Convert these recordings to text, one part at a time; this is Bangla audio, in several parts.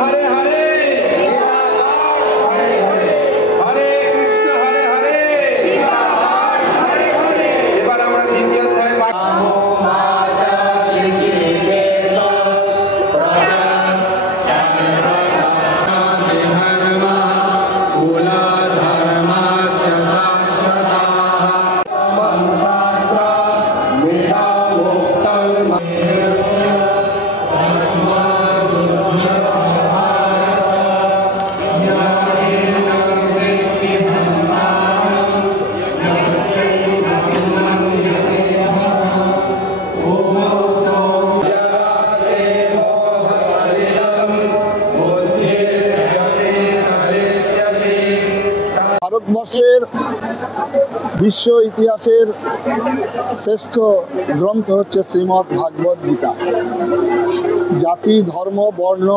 हरे हरे हरे कृष्ण हरे हरे এবার আমরা দ্বিতীয় অধ্যায় পাঠ ভারতবর্ষের বিশ্ব ইতিহাসের শ্রেষ্ঠ গ্রন্থ হচ্ছে শ্রীমদ্ ভাগবত গীতা। জাতি, ধর্ম, বর্ণ,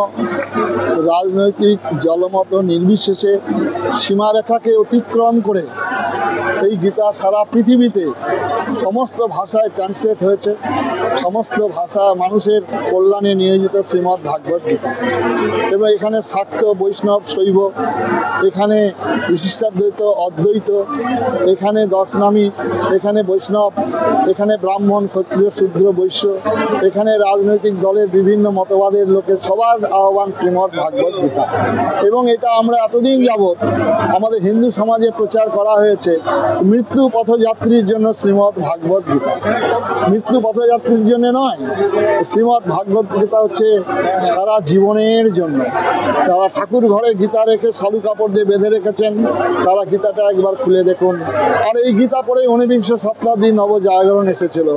রাজনৈতিক জলমত নির্বিশেষে সীমারেখাকে অতিক্রম করে এই গীতা সারা পৃথিবীতে সমস্ত ভাষায় ট্রান্সলেট হয়েছে। সমস্ত ভাষা মানুষের কল্যাণে নিয়োজিত শ্রীমদ্ ভাগবত গীতা। এবং এখানে শাক্ত, বৈষ্ণব, শৈব, এখানে বিশিষ্টাদ্বৈত, অদ্বৈত, এখানে দশনামী, এখানে বৈষ্ণব, এখানে ব্রাহ্মণ, ক্ষত্রিয়, শূদ্র, বৈশ্য, এখানে রাজনৈতিক দলের বিভিন্ন মতবাদের লোকের সবার আহ্বান শ্রীমদ্ ভাগবত গীতা। এবং এটা আমরা এতদিন যাবৎ আমাদের হিন্দু সমাজে প্রচার করা হয়েছে মৃত্যু পথযাত্রীর জন্য শ্রীমদ্ ভাগবত গীতা। মৃত্যু পথযাত্রীর জন্য নয়, শ্রীমদ্ ভাগবত গীতা হচ্ছে সারা জীবনের জন্য। তারা ঠাকুর ঘরে গীতা রেখে শালু কাপড় দিয়ে বেঁধে রেখেছেন, তারা গীতাটা একবার খুলে দেখুন। আর এই গীতা পড়ে 49 শতাব্দী নবজাগরণ এসেছিল।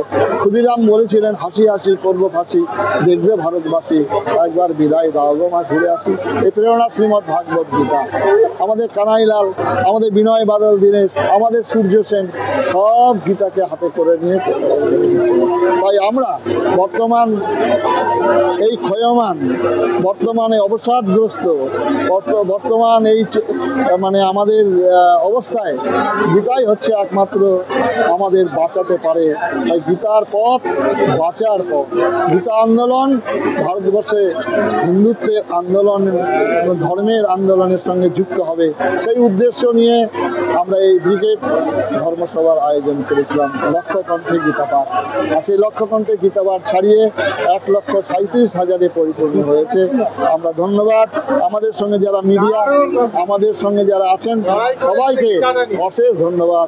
ক্ষুদিরাম বলেছিলেন, হাসি হাসি করবো ফাঁসি, দেখবে ভারতবাসী, একবার বিদায় দাও গো মা, ঘুরে আসি। এই প্রেরণা শ্রীমদ্ ভাগবত গীতা। আমাদের কানাইলাল, আমাদের বিনয় বাদল দীনেশ, আমাদের সূর্য সেন সব গীতাকে হাতে করে নিয়ে তাই আমরা বর্তমান এই ক্ষয়মান, বর্তমানে অবসাদগ্রস্ত, বর্তমান এই মানে আমাদের অবস্থায় গীতাই হচ্ছে একমাত্র আমাদের বাঁচাতে পারে। তাই গীতার পথ বাঁচার পথ। গীতা আন্দোলন ভারতবর্ষে হিন্দুত্বের আন্দোলন, ধর্মের আন্দোলনের সঙ্গে যুক্ত হবে, সেই উদ্দেশ্য নিয়ে আমরা এই ব্রিগেড ধর্মসভার আয়োজন করেছিলাম। লক্ষকণ্ঠে গীতা পাঠ। আর সেই লক্ষকণ্ঠে গীতা পাঠ ছাড়িয়ে 1,37,000-এ পরিপূর্ণ হয়েছে। আমরা ধন্যবাদ আমাদের সঙ্গে যারা মিডিয়া, আমাদের সঙ্গে যারা আছেন সবাইকে অশেষ ধন্যবাদ।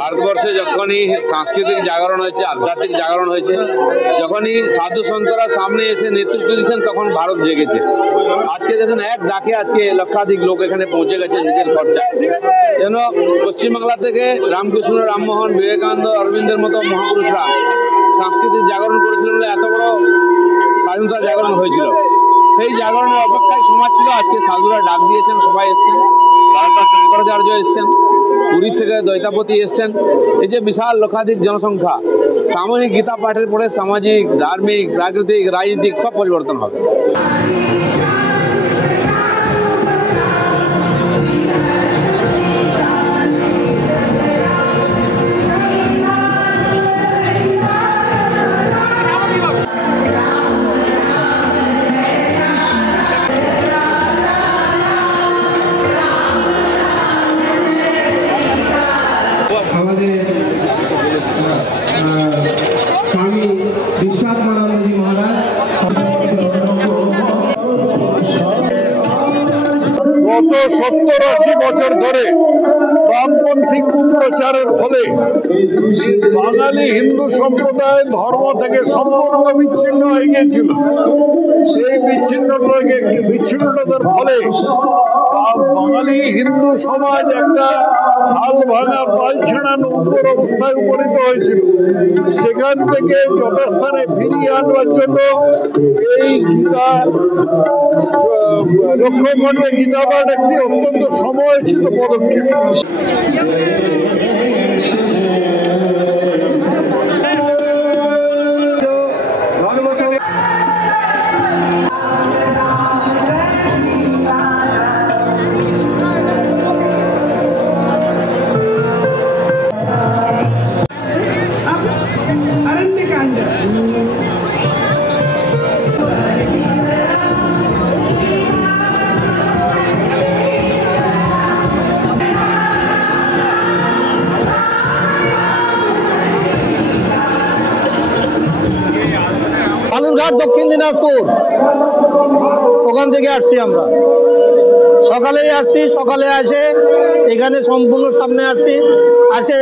ভারতবর্ষে যখনই সাংস্কৃতিক জাগরণ হয়েছে, আধ্যাত্মিক জাগরণ হয়েছে, যখনই সাধু সন্তরা সামনে এসে নেতৃত্ব দিচ্ছেন, তখন ভারত জেগেছে। আজকে দেখুন, এক ডাকে আজকে লক্ষাধিক লোক এখানে পৌঁছে গেছে নিজের খরচায়। যেন পশ্চিমবাংলা থেকে রামকৃষ্ণ, রামমোহন, বিবেকানন্দ, অরবিন্দের মতো মহাপুরুষরা সাংস্কৃতিক জাগরণ করেছিলেন বলে এত বড় স্বাধীনতা জাগরণ হয়েছিল। সেই জাগরণের অপেক্ষায় সমাজ ছিল। আজকে সাধুরা ডাক দিয়েছেন, সবাই এসছেন। ভারতের শঙ্করাচার্য এসছেন, পুরী থেকে দৈতাপতি এসছেন। এই যে বিশাল লক্ষাধিক জনসংখ্যা, সামূহিক গীতা পাঠের পরে সামাজিক, ধার্মিক, প্রাকৃতিক, রাজনৈতিক সব পরিবর্তন হবে। स्वामी विश्वात्मानंद जी महाराज গত 70-80 বছর ধরে বামপন্থী কুপ্রচারের ফলে বাঙালি হিন্দু সম্প্রদায় ধর্ম থেকে সম্পূর্ণ বিচ্ছিন্ন হয়ে গিয়েছিল। সেই বিচ্ছিন্নতার ফলে বাঙালি হিন্দু সমাজ একটা হাল ভাঙা পাল ছেঁড়া নৌকোর অবস্থায় উপনীত হয়েছিল। সেখান থেকে যথাস্থানে ফিরিয়ে আনবার জন্য এই গীতা লক্ষ্যখণ্ডে গীতা পাঠ একটি অত্যন্ত সময়োচিত পদক্ষেপ। বালুরঘাট দক্ষিণ দিনাজপুর ওখান থেকে আসছি আমরা, সকালেই আসছি। সকালে আসে এখানে সম্পূর্ণ সামনে আসে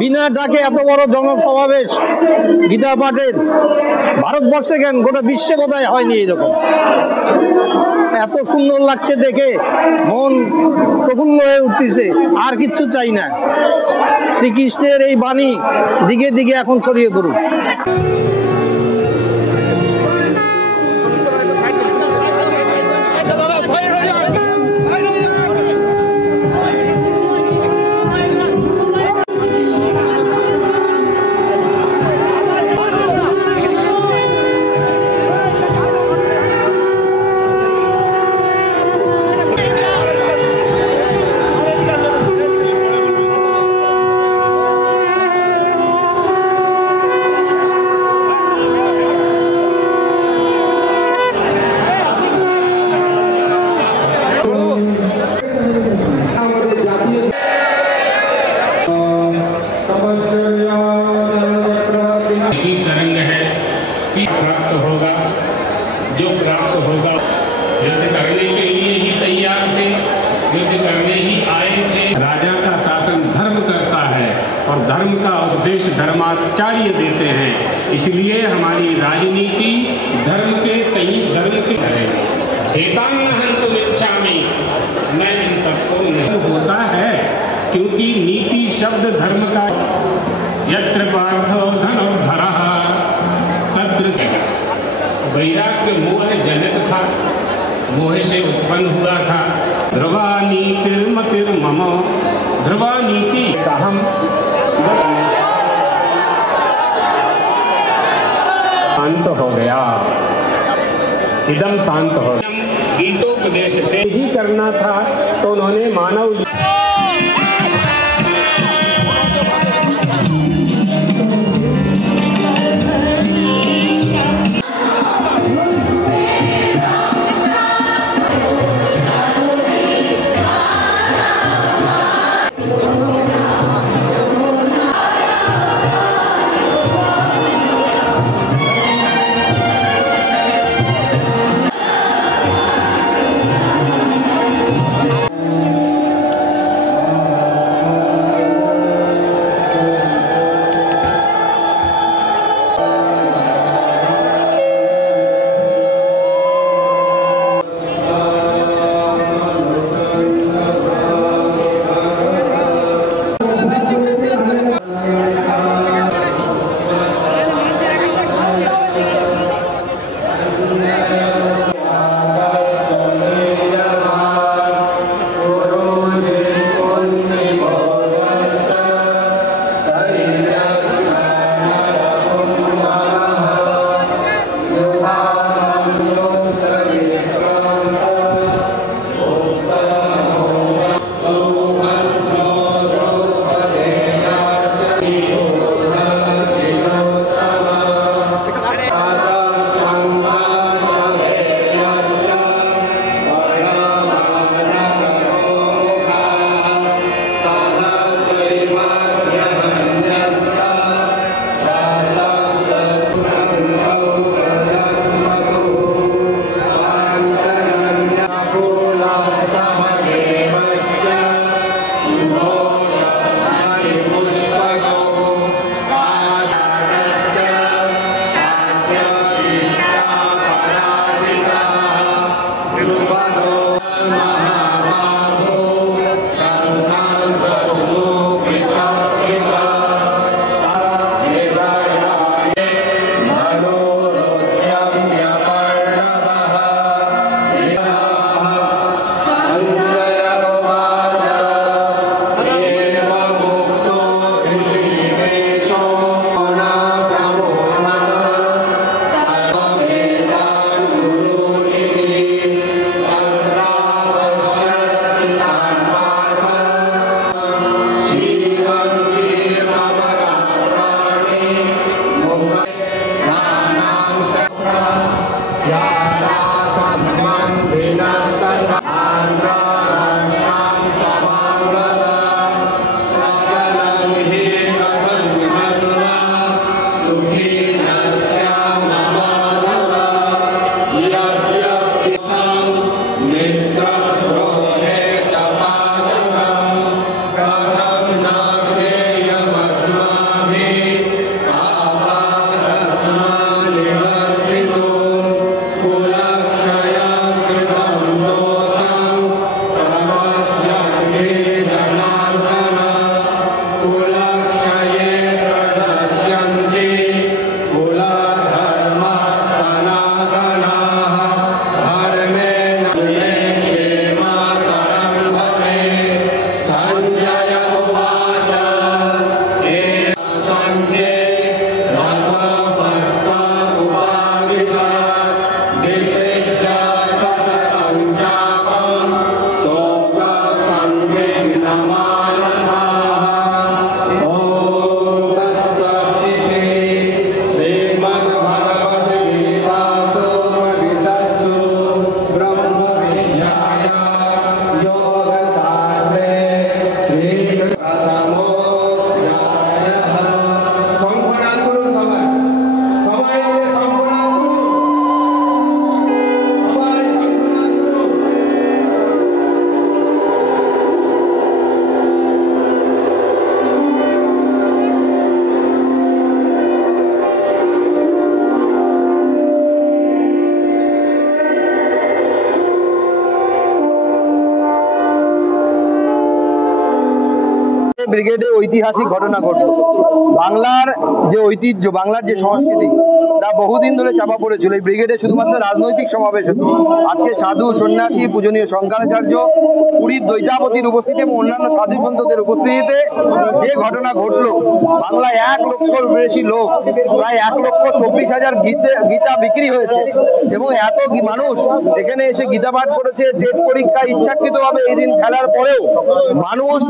বিনা ডাকে এত বড় জনসমাবেশ গীতা পাঠের ভারতবর্ষে কেন গোটা বিশ্বে বোধহয় হয়নি এরকম। এত সুন্দর লাগছে দেখে, মন প্রফুল্ল হয়ে উঠতেছে। আর কিচ্ছু চাই না, শ্রীকৃষ্ণের এই বাণী দিকে দিকে এখন ছড়িয়ে পড়ুক। तरंग है कि प्राप्त होगा, जो प्राप्त होगा। युद्ध करने के लिए ही तैयार थे, युद्ध करने ही आए थे। राजा का शासन धर्म करता है और धर्म का उपदेश धर्माचार्य देते हैं। इसलिए हमारी राजनीति धर्म के है। एतान्नहन्तुम इच्छामि, मैं इन सबको नहीं होता है, क्योंकि नीति शब्द धर्म का यत्र पार्थो धनुर्धरः तत्र वैराग्य मोह जनित था, मोह से उत्पन्न हुआ था। ध्रुवा नीतिर्मतिर्मम, ध्रुवा नीति का हम शांत हो गया, इदम शांत हो गया। गीतोपदेश से ही करना था, तो उन्होंने मानव ব্রিগেডে ঐতিহাসিক ঘটনা ঘটলো। বাংলার যে ঐতিহ্য, বাংলার যে সংস্কৃতি, তা বহুদিন ধরে চাপা পড়েছিল। এই ব্রিগেডে শুধুমাত্র রাজনৈতিক সমাবেশ হতো। আজকে সাধু সন্ন্যাসী, পূজনীয় শঙ্করাচার্য, পুরীর দ্বৈতাপতির উপস্থিতি এবং অন্যান্য সাধু সন্তদের উপস্থিতিতে যে ঘটনা ঘটলো, বাংলায় 1 লক্ষর বেশি লোক, প্রায় 1,24,000 গীতা বিক্রি হয়েছে এবং এত মানুষ এখানে এসে গীতা পাঠ করেছে। টেট পরীক্ষা ইচ্ছাকৃতভাবে এই দিন ফেলার পরেও মানুষ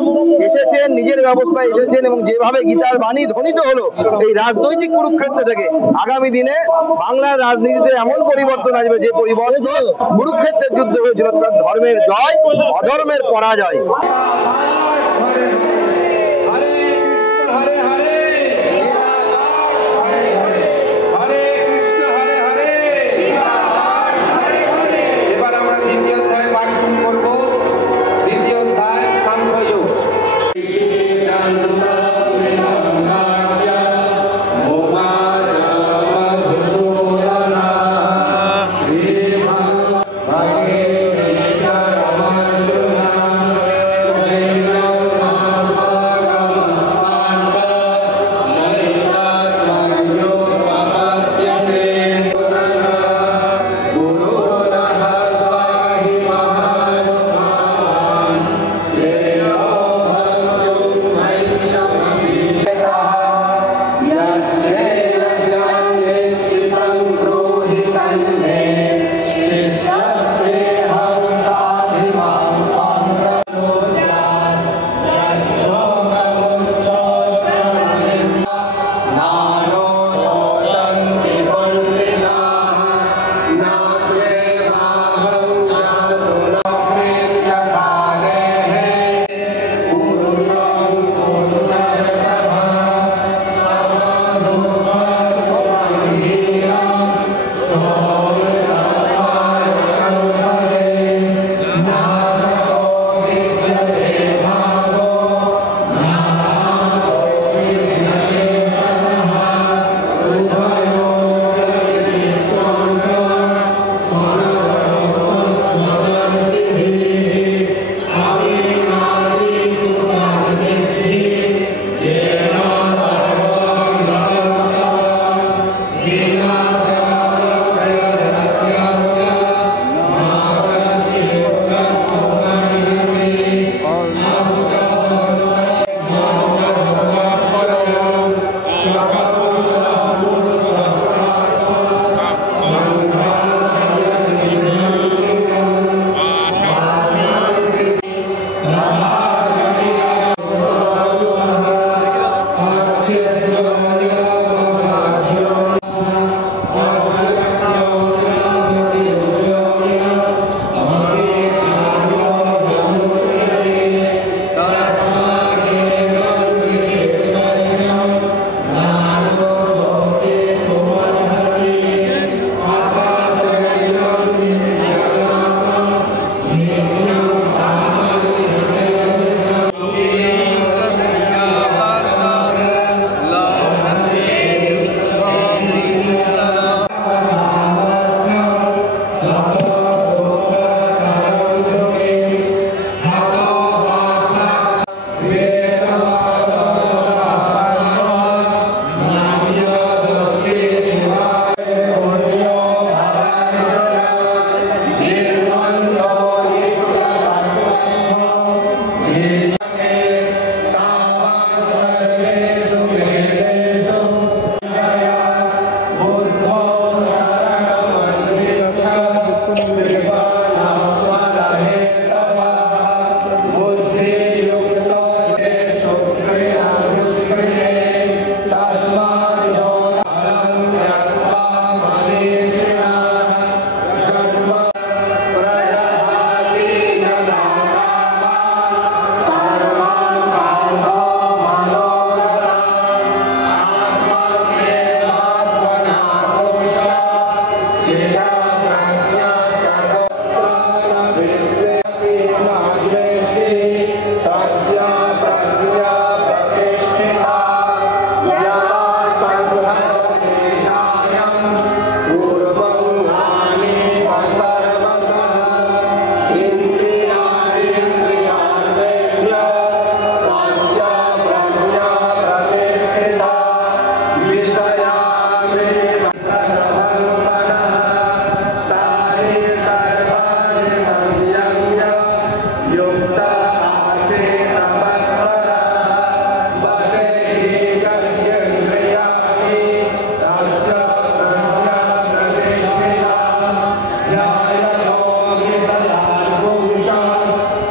এসেছেন, নিজের ব্যবস্থায় এসেছেন এবং যেভাবে গীতার বাণী ধ্বনিত হলো এই রাজনৈতিক কুরুক্ষেত্র থেকে, আগামী দিনে বাংলার রাজনীতিতে এমন পরিবর্তন আসবে যে পরিবর্তন কুরুক্ষেত্রের যুদ্ধ হয়েছিল, ধর্মের জয়, অধর্মের পরাজয়। এবার আমরা দ্বিতীয় অধ্যায় পাঠ শুরু করব। দ্বিতীয় অধ্যায় সাংখ্যযোগ।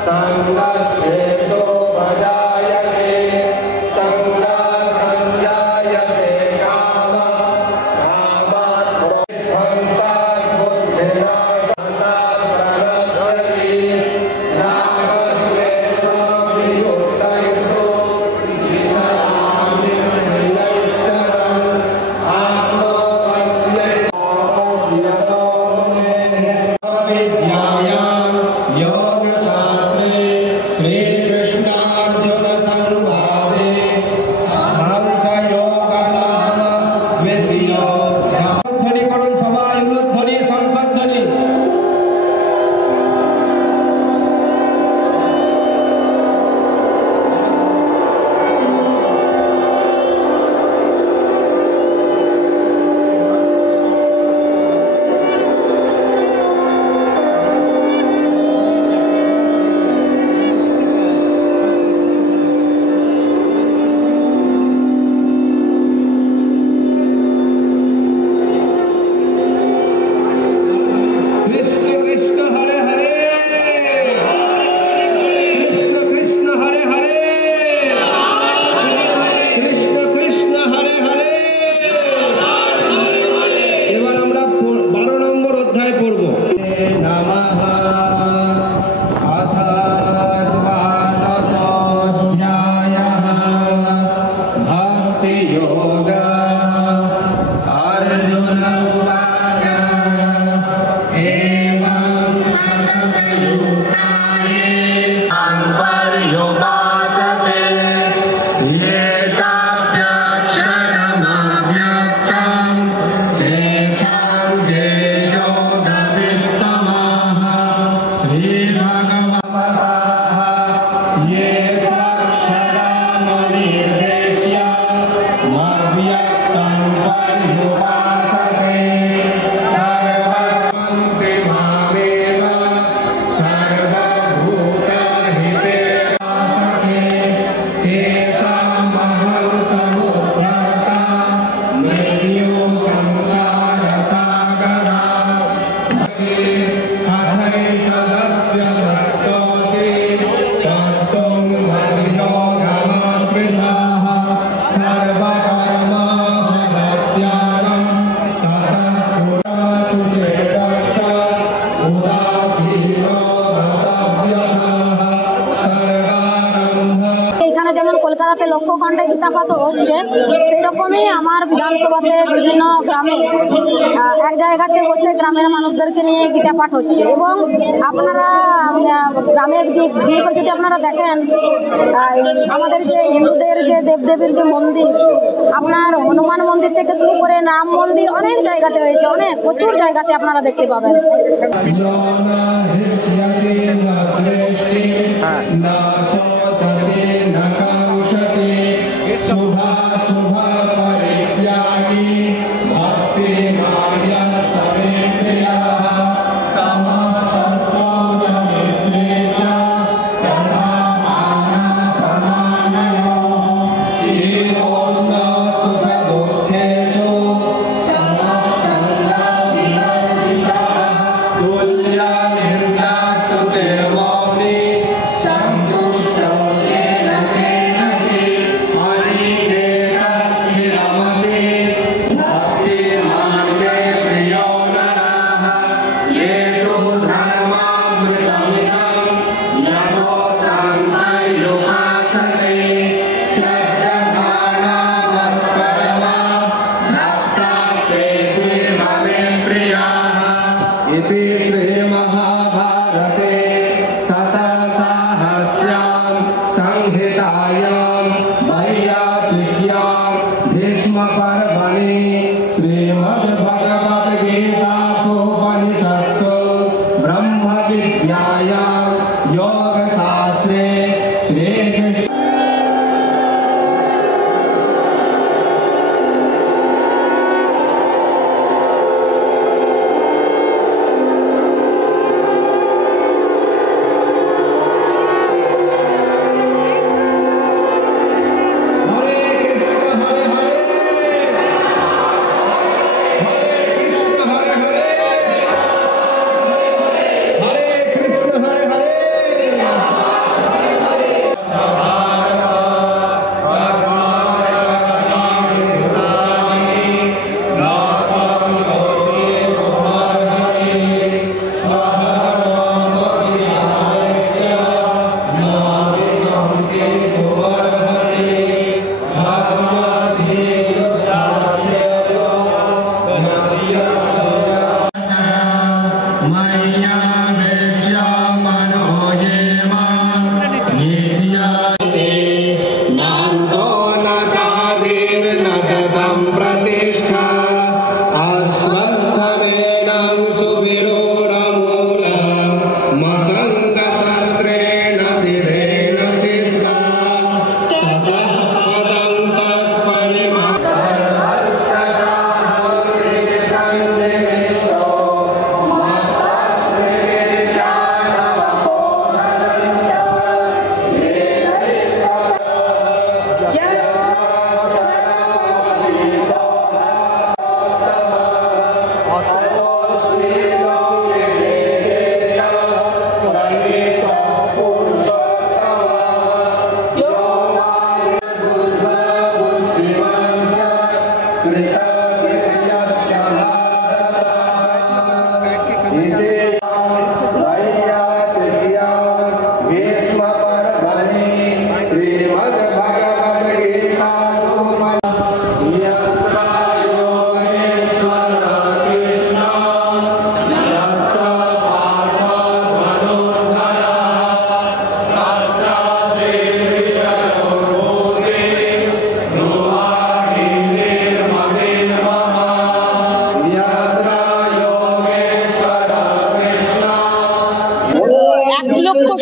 संगस्तेषो भजायते संगा संजायते काम कामात् ध्वंसात् बुद्धिनाशात् प्रणश्यति रागद्वेषो वियुक्तैस्तु কলকাতাতে লক্ষ্যখণ্ডে গীতাপাঠ হচ্ছে, সেই রকমই আমার বিধানসভাতে বিভিন্ন গ্রামে এক জায়গাতে বসে গ্রামের মানুষদেরকে নিয়ে গীতাপাঠ হচ্ছে। এবং আপনারা গ্রামের যে গিয়ে যদি আপনারা দেখেন, আমাদের যে হিন্দুদের যে দেবদেবীর যে মন্দির, আপনার হনুমান মন্দির থেকে শুরু করে রাম মন্দির অনেক জায়গাতে হয়েছে, অনেক প্রচুর জায়গাতে আপনারা দেখতে পাবেন। तुल्या निर्दास्तुते मौनि संतुष्ट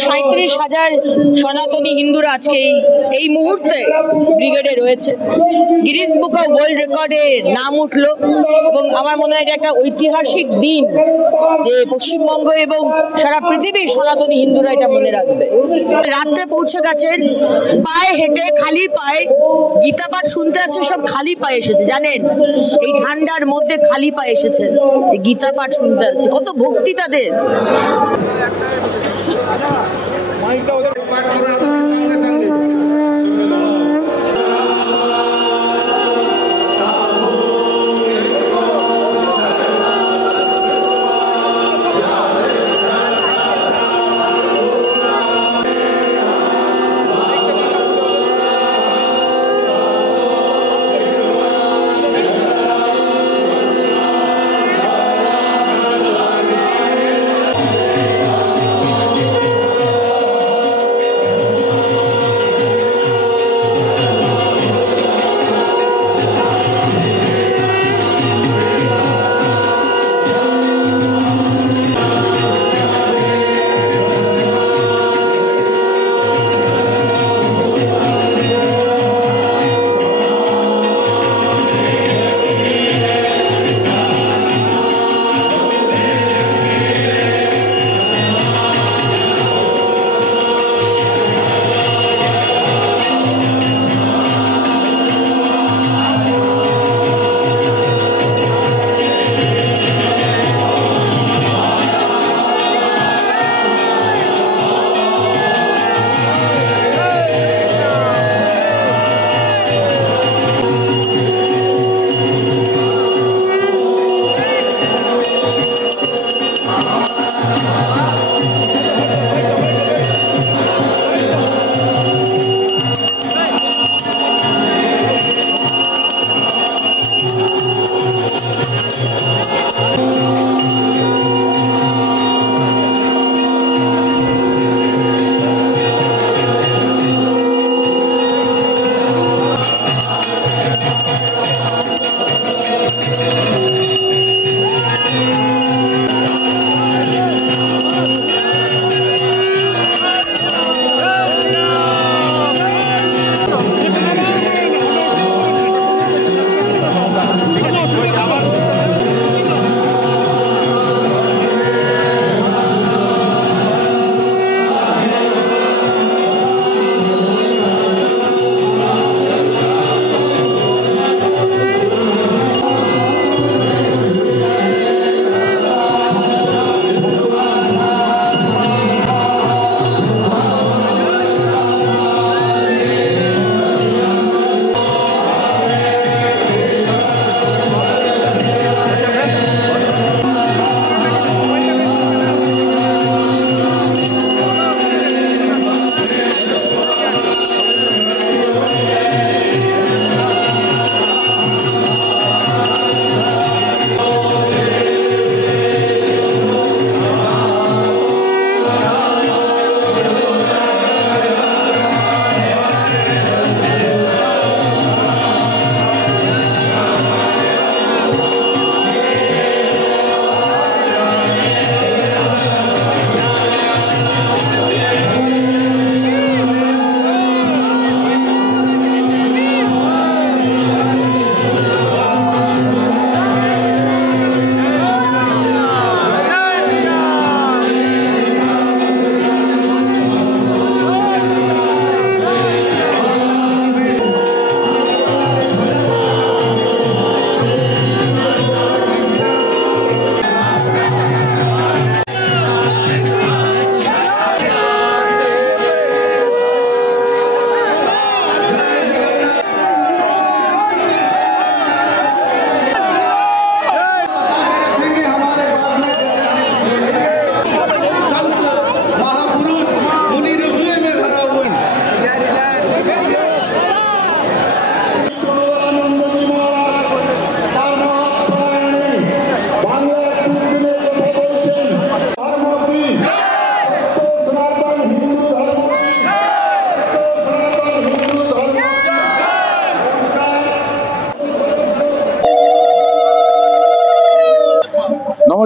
37,000 সনাতনী হিন্দুরা আজকে এই মুহূর্তে ব্রিগেডে রয়েছে। গিনিস বুক অফ ওয়ার্ল্ড রেকর্ডে নাম উঠলো এবং আমার মনে হয় এটা একটা ঐতিহাসিক দিন, যে পশ্চিমবঙ্গ এবং সারা পৃথিবীর সনাতনী হিন্দুরা এটা মনে রাখবে। রাত্রে পৌঁছে গেছেন, পায়ে হেঁটে খালি পায়ে গীতা পাঠ শুনতে আসছে, সব খালি পায়ে এসেছে, জানেন এই ঠান্ডার মধ্যে খালি পায়ে এসেছেন, গীতা পাঠ শুনতে আসছে, কত ভক্তি তাদের।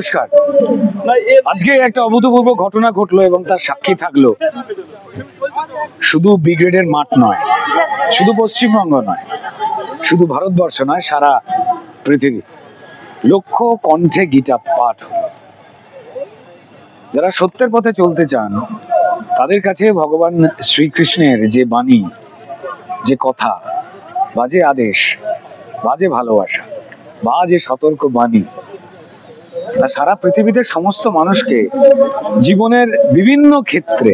নমস্কার। আজকে একটা অভূতপূর্ব ঘটনা ঘটলো এবং তার সাক্ষী থাকলো শুধু ব্রিগেডের মাঠ নয়, শুধু পশ্চিমবঙ্গ নয়, শুধু ভারতবর্ষ নয়, সারা পৃথিবী। লক্ষ কণ্ঠে গীতা পাঠ। যারা সত্যের পথে চলতে চান তাদের কাছে ভগবান শ্রীকৃষ্ণের যে বাণী, যে কথা, বা যে আদেশ, বা যে ভালোবাসা, বা যে সতর্ক বাণী, তা সারা পৃথিবীতে সমস্ত মানুষকে জীবনের বিভিন্ন ক্ষেত্রে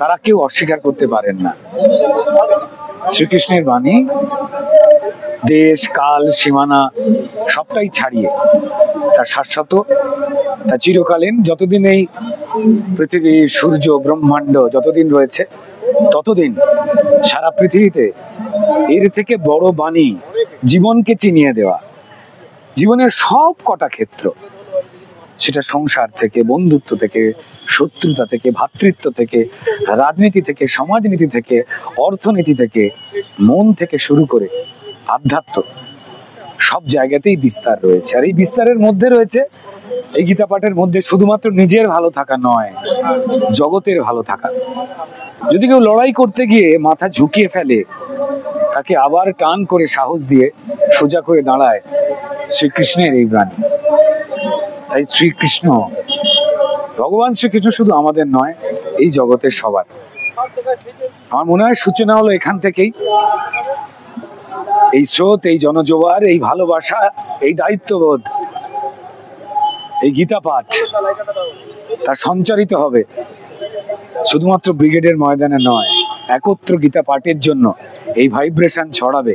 তারা কেউ অস্বীকার করতে পারেন না। শ্রীকৃষ্ণের বাণী দেশ, কাল, সীমানা সবটাই ছাড়িয়ে তা শাশ্বত, তা চিরকালীন। যতদিন এই পৃথিবী, সূর্য, ব্রহ্মাণ্ড যতদিন রয়েছে ততদিন সারা পৃথিবীতে এর থেকে বড় বাণী, জীবনকে চিনিয়ে দেওয়া, জীবনের সব কটা ক্ষেত্র, সেটা সংসার থেকে, বন্ধুত্ব থেকে, শত্রুতা থেকে, ভ্রাতৃত্ব থেকে, রাজনীতি থেকে, সমাজনীতি থেকে, অর্থনীতি থেকে, মন থেকে শুরু করে আধ্যাত্ম, সব জায়গাতেই বিস্তার রয়েছে। আর এই বিস্তারের মধ্যে রয়েছে, এই গীতা পাঠের মধ্যে শুধুমাত্র নিজের ভালো থাকা নয়, জগতের ভালো থাকা। যদি কেউ লড়াই করতে গিয়ে মাথা ঝুঁকিয়ে ফেলে, তাকে আবার টান করে সাহস দিয়ে সোজা করে দাঁড়ায় শ্রীকৃষ্ণের এই বাণী। তাই শ্রীকৃষ্ণ, ভগবান শ্রীকৃষ্ণ শুধু আমাদের নয়, এই জগতের সবার। আমার মনে হয় সূচনা হলো এখান থেকেই। এই স্রোত, এই জনজোয়ার, এই ভালোবাসা, এই দায়িত্ববোধ, এই গীতা পাঠ তা সঞ্চারিত হবে শুধুমাত্র ব্রিগেডের ময়দানে নয়, একত্র গীতা পাঠের জন্য এই ভাইব্রেশন ছড়াবে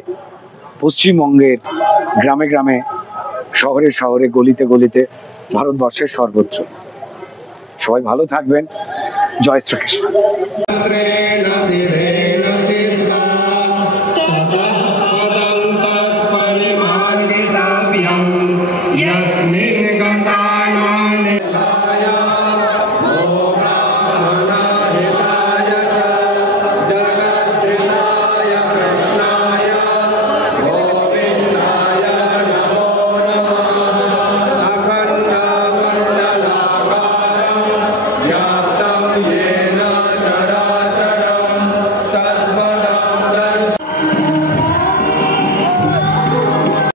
পশ্চিমবঙ্গের গ্রামে গ্রামে, শহরে শহরে, গলিতে গলিতে, ভারতবর্ষের সর্বত্র। সবাই ভালো থাকবেন। জয় শ্রীকৃষ্ণ।